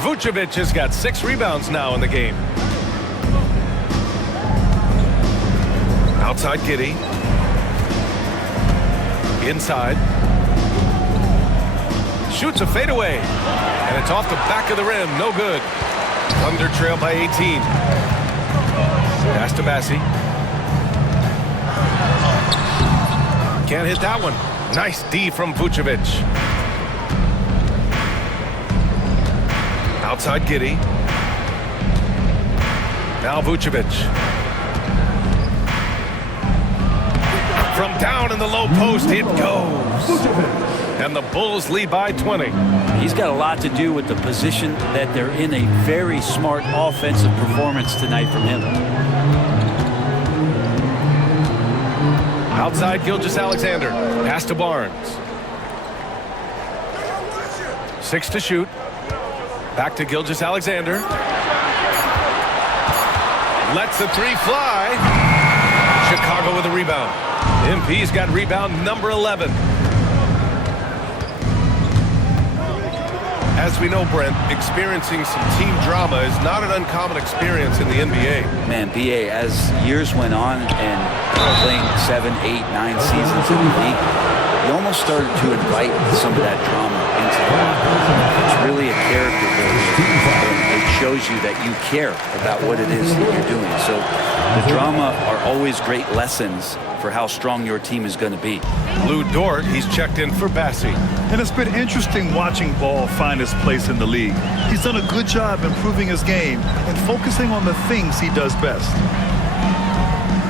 Vucevic has got 6 rebounds now in the game. Outside Giddey. Inside. Shoots a fadeaway. And it's off the back of the rim. No good. Thunder trail by 18. Pass to Bassey. Can't hit that one. Nice D from Vucevic. Outside Giddey. Now Vucevic. From down in the low post, it goes. And the Bulls lead by 20. He's got a lot to do with the position that they're in. A very smart offensive performance tonight from him. Outside Gilgeous-Alexander. Pass to Barnes. 6 to shoot. Back to Gilgeous-Alexander. Lets the three fly. Chicago with a rebound. MP's got rebound number 11. As we know, Brent, experiencing some team drama is not an uncommon experience in the NBA. Man, BA, as years went on and playing 7, 8, 9 seasons in the league, you almost started to invite some of that drama into the locker. It's really a character builder. It shows you that you care about what it is that you're doing. So the drama are always great lessons for how strong your team is going to be. Lou Dort, he's checked in for Bassey. And it's been interesting watching Ball find his place in the league. He's done a good job improving his game and focusing on the things he does best.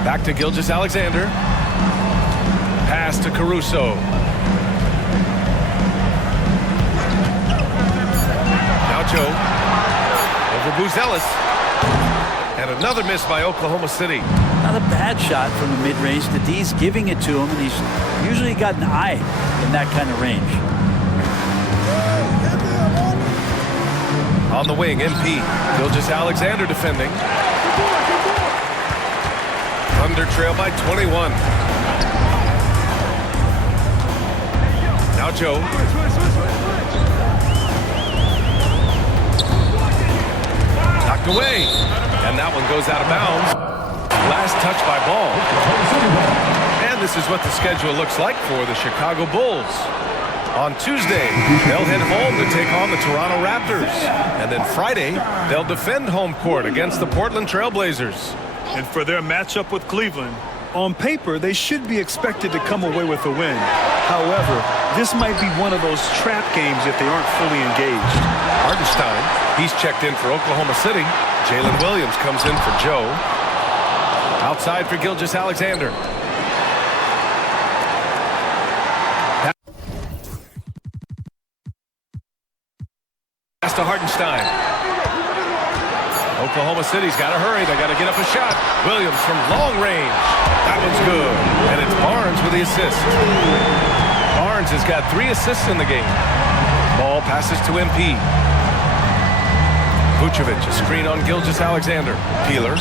Back to Gilgeous-Alexander. Pass to Caruso. Now Joe. Over Buzelis. And another miss by Oklahoma City. Not a bad shot from the mid-range. The D's giving it to him, and he's usually got an eye in that kind of range. On the wing, MP. Gilgeous-Alexander defending. Thunder trail by 21. Now Joe. Knocked away. And that one goes out of bounds. Last touch by Ball. And this is what the schedule looks like for the Chicago Bulls. On Tuesday, they'll head home to take on the Toronto Raptors. And then Friday, they'll defend home court against the Portland Trail Blazers. And for their matchup with Cleveland, on paper, they should be expected to come away with a win. However, this might be one of those trap games if they aren't fully engaged. Hartenstein, he's checked in for Oklahoma City. Jalen Williams comes in for Joe. Outside for Gilgeous-Alexander. Pass to Hartenstein. Oklahoma City's got to hurry. They got to get up a shot. Williams from long range. That one's good. And it's Barnes with the assist. Barnes has got 3 assists in the game. Ball passes to MP. Vucevic, a screen on Gilgeous-Alexander. Peeler.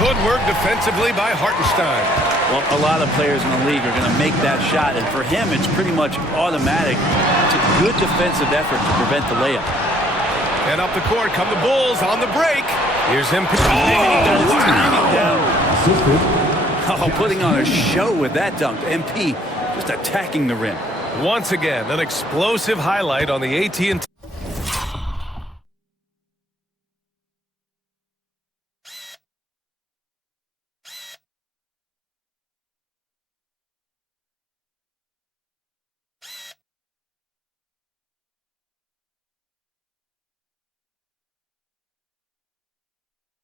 Good work defensively by Hartenstein. Well, a lot of players in the league are going to make that shot, and for him, it's pretty much automatic. It's a good defensive effort to prevent the layup. And up the court come the Bulls on the break. Here's MP. Oh, putting on a show with that dunk. MP just attacking the rim. Once again, an explosive highlight on the AT&T.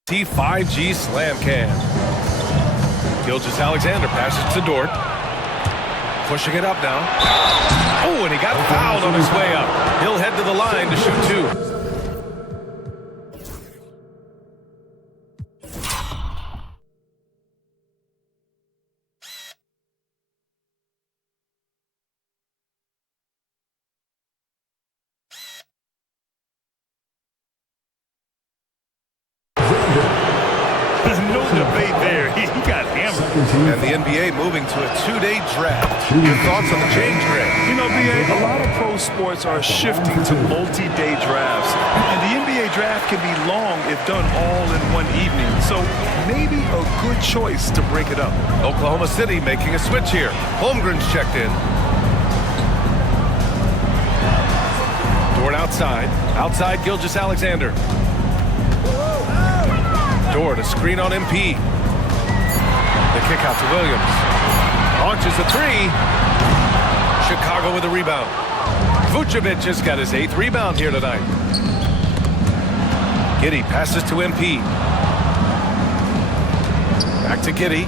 T5G slam can. Gilgeous-Alexander passes to Dort. Pushing it up now. Oh, and he got fouled on his way up. He'll head to the line to shoot 2. No debate there. He got hammered. And the NBA moving to a 2-day draft. Your thoughts on the change, Greg? You know, BA, a lot of pro sports are shifting to multi-day drafts. And the NBA draft can be long if done all in one evening. So maybe a good choice to break it up. Oklahoma City making a switch here. Holmgren's checked in. Dort outside. Outside Gilgeous-Alexander. Dort, a screen on MP. The kick out to Williams. Launches the 3. Chicago with a rebound. Vucevic has got his 8th rebound here tonight. Giddey passes to MP. Back to Giddey.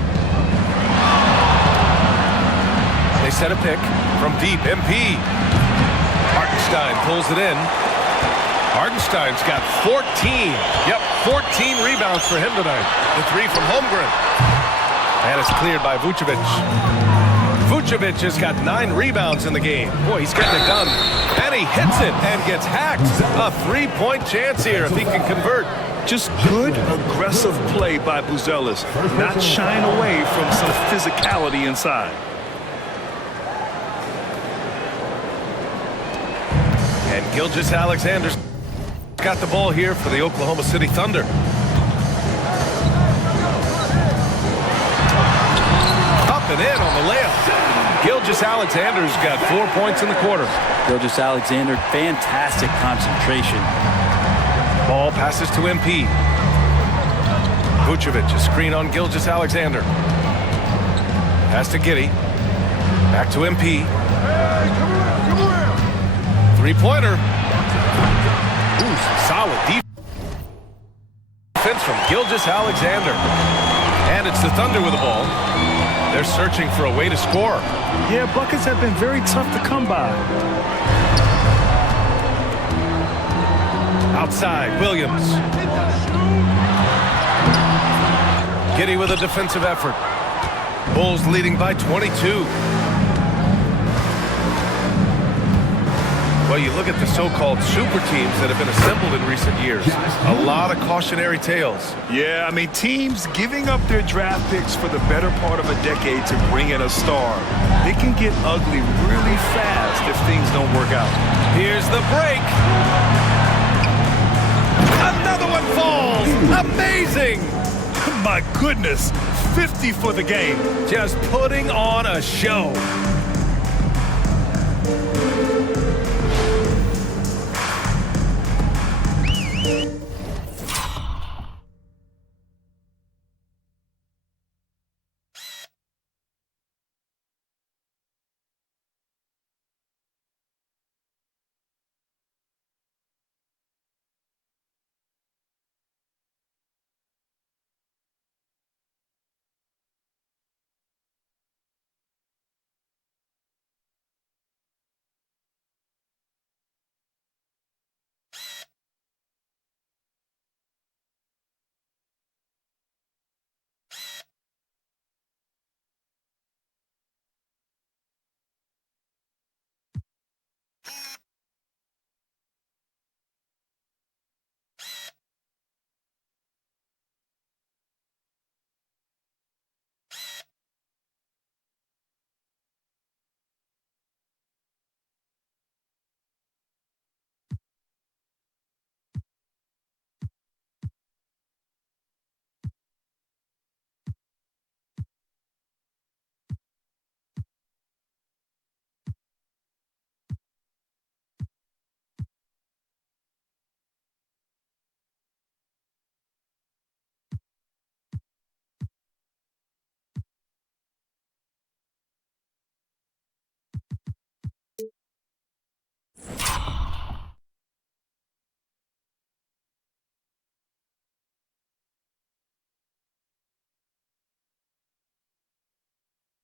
They set a pick from deep. MP. Hartenstein pulls it in. Hartenstein's got 14. Yep, 14 rebounds for him tonight. The 3 from Holmgren. And it's cleared by Vucevic. Vucevic has got 9 rebounds in the game. Boy, he's getting it done. And he hits it and gets hacked. A 3-point chance here if he can convert. Just good, aggressive play by Buzelis. Not shying away from some physicality inside. And Gilgeous-Alexander's got the ball here for the Oklahoma City Thunder. Up and in on the layup. Gilgeous-Alexander's got 4 points in the quarter. Gilgeous-Alexander, fantastic concentration. Ball passes to MP. Vucevic, a screen on Gilgeous-Alexander. Pass to Giddey. Back to MP. 3-pointer. Ooh, some solid defense from Gilgeous-Alexander. And it's the Thunder with the ball. They're searching for a way to score. Yeah, buckets have been very tough to come by. Outside, Williams. Giddy with a defensive effort. Bulls leading by 22. Well, you look at the so-called super teams that have been assembled in recent years. A lot of cautionary tales. Yeah, I mean, teams giving up their draft picks for the better part of a decade to bring in a star. It can get ugly really fast if things don't work out. Here's the break. Another one falls. Amazing. My goodness, 50 for the game. Just putting on a show.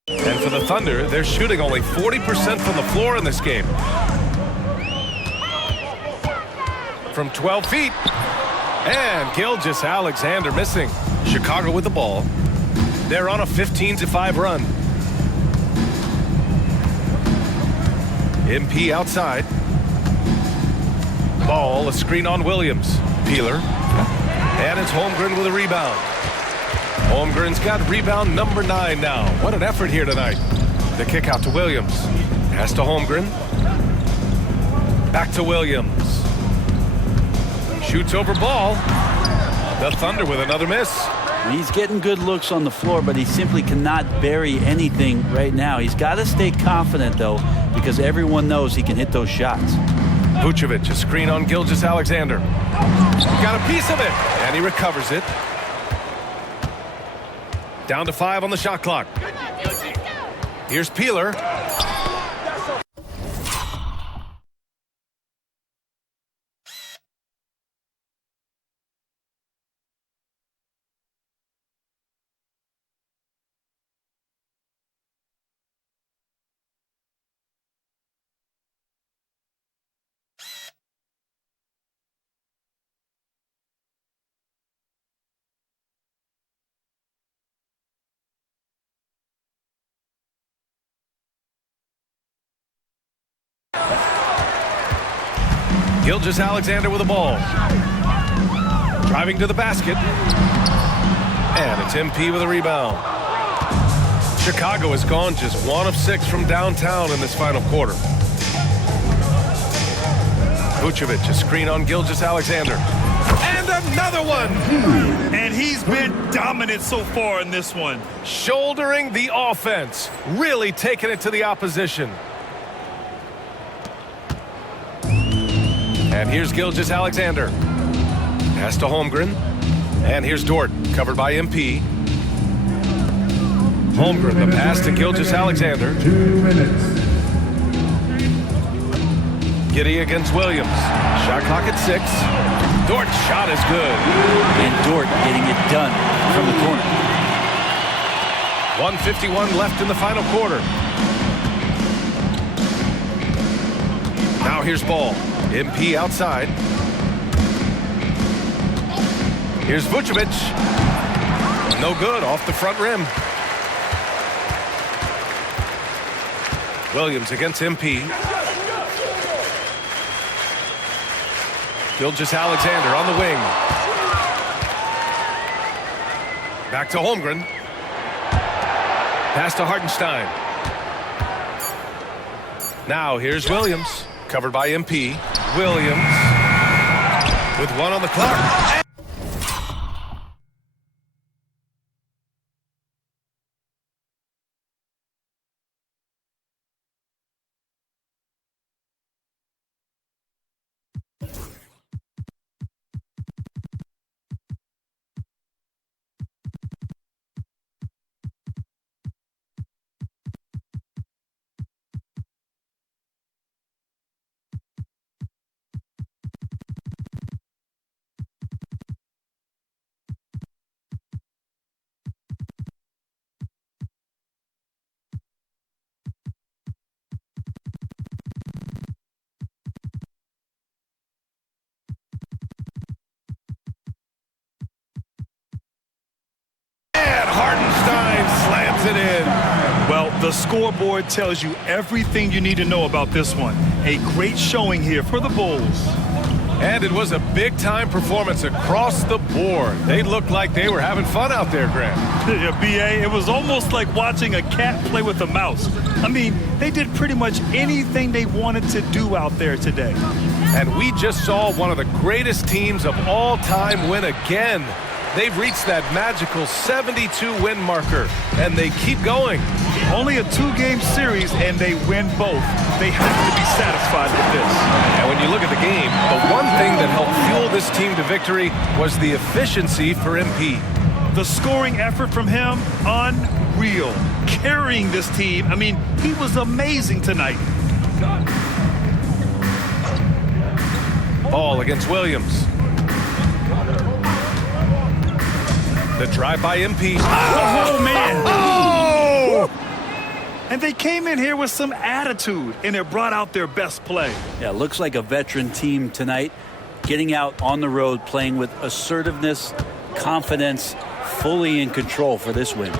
And for the Thunder, they're shooting only 40% from the floor in this game. From 12 feet. And Gilgeous-Alexander missing. Chicago with the ball. They're on a 15-5 run. MP outside. Ball, a screen on Williams. Peeler. And it's Holmgren with a rebound. Holmgren's got rebound number 9 now. What an effort here tonight. The kick out to Williams. Pass to Holmgren. Back to Williams. Shoots over ball. The Thunder with another miss. He's getting good looks on the floor, but he simply cannot bury anything right now. He's got to stay confident, though, because everyone knows he can hit those shots. Vucevic, a screen on Gilgeous-Alexander. He got a piece of it, and he recovers it. Down to 5 on the shot clock. Here's Peeler. Gilgeous-Alexander with the ball. Driving to the basket. And it's MP with a rebound. Chicago has gone just 1 of 6 from downtown in this final quarter. Vucevic, a screen on Gilgeous-Alexander. And another one! And he's been dominant so far in this one. Shouldering the offense. Really taking it to the opposition. And here's Gilgeous-Alexander. Pass to Holmgren. And here's Dort, covered by MP. Holmgren, the pass to Gilgeous-Alexander. 2 minutes. Giddy against Williams. Shot clock at 6. Dort's shot is good. And Dort getting it done from the corner. 1:51 left in the final quarter. Now here's Ball. MP outside. Here's Vucevic. No good, off the front rim. Williams against MP. Gilgeous-Alexander on the wing. Back to Holmgren. Pass to Hartenstein. Now here's Williams. Covered by MP. Williams with one on the clock. Hartenstein slams it in. Well, the scoreboard tells you everything you need to know about this one. A great showing here for the Bulls. And it was a big-time performance across the board. They looked like they were having fun out there, Grant. Yeah, B.A., it was almost like watching a cat play with a mouse. I mean, they did pretty much anything they wanted to do out there today. And we just saw one of the greatest teams of all time win again. They've reached that magical 72-win marker, and they keep going. Only a 2-game series, and they win both. They have to be satisfied with this. And when you look at the game, the one thing that helped fuel this team to victory was the efficiency for MP. The scoring effort from him, unreal. Carrying this team, I mean, he was amazing tonight. Ball against Williams. The drive by MP. Oh, man. Oh! And they came in here with some attitude, and it brought out their best play. Yeah, looks like a veteran team tonight, getting out on the road, playing with assertiveness, confidence, fully in control for this win.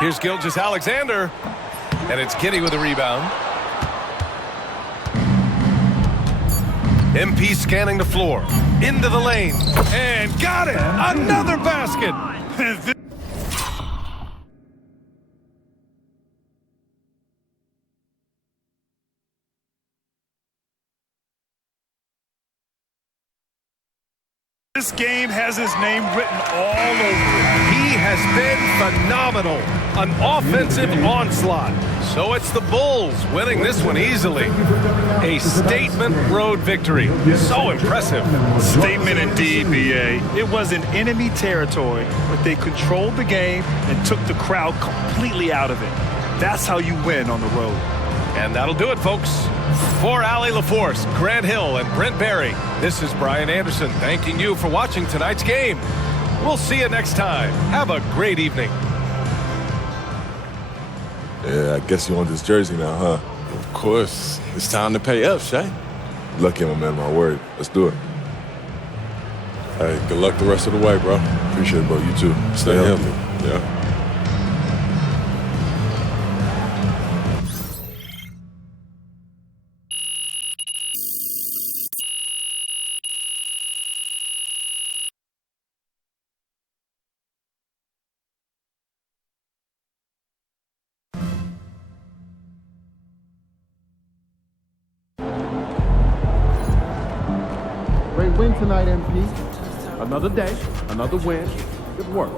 Here's Gilgeous-Alexander, and it's Kinney with a rebound. MP scanning the floor, into the lane, and got it! Another basket! This game has his name written all over it. He has been phenomenal. An offensive onslaught. So it's the Bulls winning this one easily. A statement road victory. So impressive. Statement indeed, B.A. It was in enemy territory, but they controlled the game and took the crowd completely out of it. That's how you win on the road. And that'll do it, folks. For Allie LaForce, Grant Hill, and Brent Barry, this is Brian Anderson thanking you for watching tonight's game. We'll see you next time. Have a great evening. Yeah, I guess you want this jersey now, huh? Of course. It's time to pay up, Shay. Lucky I'm a man of my word. Let's do it. Hey, good luck the rest of the way, bro. Appreciate it, bro. You too. Stay healthy. Yeah. Great win tonight, MP. Another day, another win. Good work.